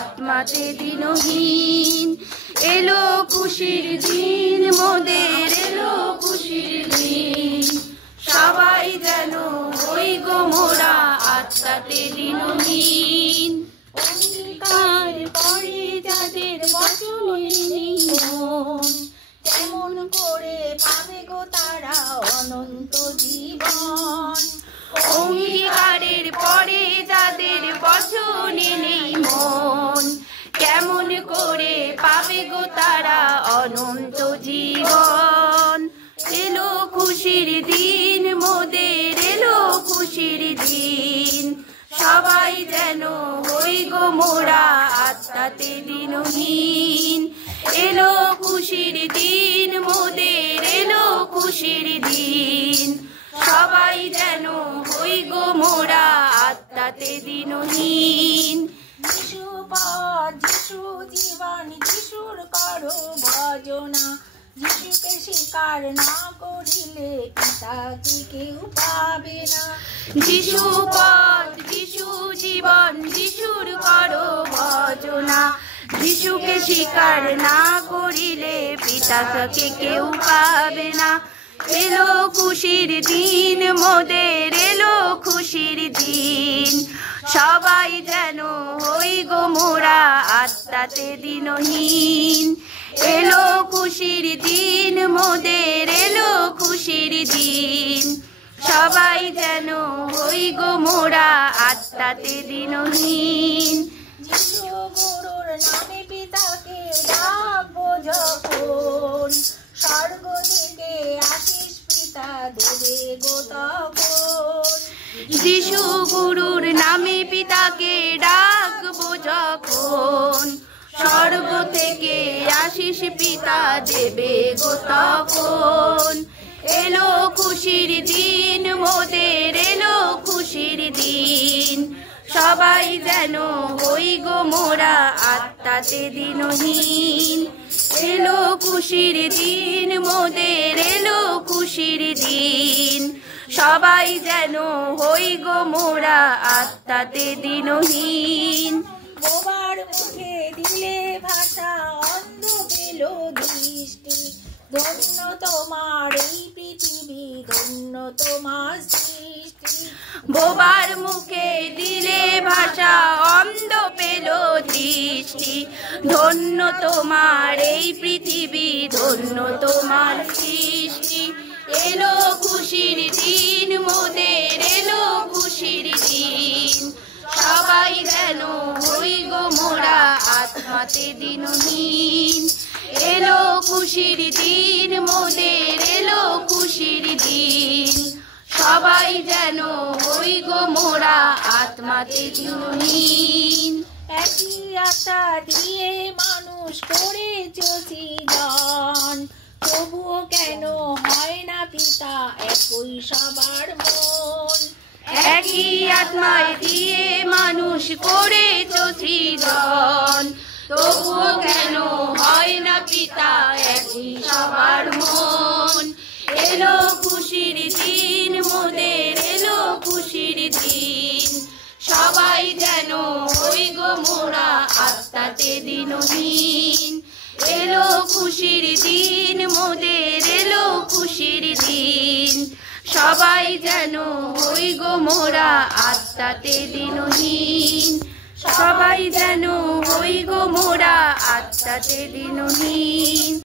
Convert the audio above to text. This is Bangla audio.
আত্মাতে দিনহীন। এলো খুশির দিন মোদের, এলো খুশির দিন। সবাই যেন হই গো মোরা আত্মাতে দিনহীন। অঙ্গীকার করে যাদের বচনে নেই মন, কেমন করে পাবে গো তারা অনন্ত জীবন। অঙ্গীকারের পরে যাদের বচনে নেই মন, কেমন করে পাবে গো তারা অনন্ত জীবন। এলো খুশির দিন মোদের, এলো খুশির দিন। সবাই যেন হই গো মোরা আত্মাতে দিনহীন। এলো খুশির দিন মোদের, এলো খুশির দিন। সবাই যেন হই গো মোরা আত্মাতে দিনহীন। যিশু পথ, যিশু জীবন, যিশুর করো ভজনা। যিশুকে স্বীকার না করিলে পিতাকে কেউ পাবে না। যিশু পথ, যিশু জীবন, যিশুর করো ভজনা। যিশুকে স্বীকার না করিলে পিতাকে কেউ পাবে না। এলো খুশির দিন মোদের, এলো খুশির দিন। সবাই যেন হই গো মোরা আত্মাতে দিনহীন। এলো খুশির দিন মোদের, এলো খুশির দিন। সবাই যেন হই গো মোরা আত্মাতে দিনহীন। যিশু গুরুর নামে পিতাকে ডাকবো যখন, স্বর্গ থেকে আশিস পিতা দেবে গো তখন। যিশু গুরুর নামে পিতাকে ডাকবো যখন, স্বর্গ থেকে আশিস পিতা দেবে গো তখন। এলো খুশির দিন মোদের, এলো খুশির দিন। সবাই যেন হই গো মোরা আত্মাতে দিনহীন। এলো খুশির দিন মোদের, এলো খুশির দিন। সবাই যেন হই গো মোরা আত্মাতে দিনহীন। বোবার মুখে দিলে ভাষা, অন্ধ পেল দৃষ্টি। ধন্য তোমার এই পৃথিবী, ধন্য তোমার সৃষ্টি। বোবার মুখে দিলে ভাষা, অন্ধ পেল দৃষ্টি। ধন্য তোমার এই পৃথিবী, ধন্য তোমার সৃষ্টি। এলো খুশির দিন মোদের, এলো খুশির দিন। সবাই যেন হই গো মোরা আত্মাতে দিনহীন। এলো খুশির দিন মোদের, এলো খুশির দিন। সবাই যেন হই গো মোরা আত্মাতে দিনহীন। একই আত্মা দিয়ে মানুষ করেছো সৃজন, তবুও কেন হয় না পিতা একই সবার মন। একই আত্মায় দিয়ে মানুষ করেছো সৃজন, তবুও কেন হয় না পিতা একই সবার মন। এলো খুশির দিন মোদের, এলো খুশির দিন। সবাই যেন হই গো মোরা আত্মাতে দিনহীন। এলো খুশির দিন মোদের, এলো খুশির দিন। সবাই যেন হই গো মোরা আত্মাতে দিনহীন। সবাই যেন হই গো মোরা আত্মাতে দিনহীন।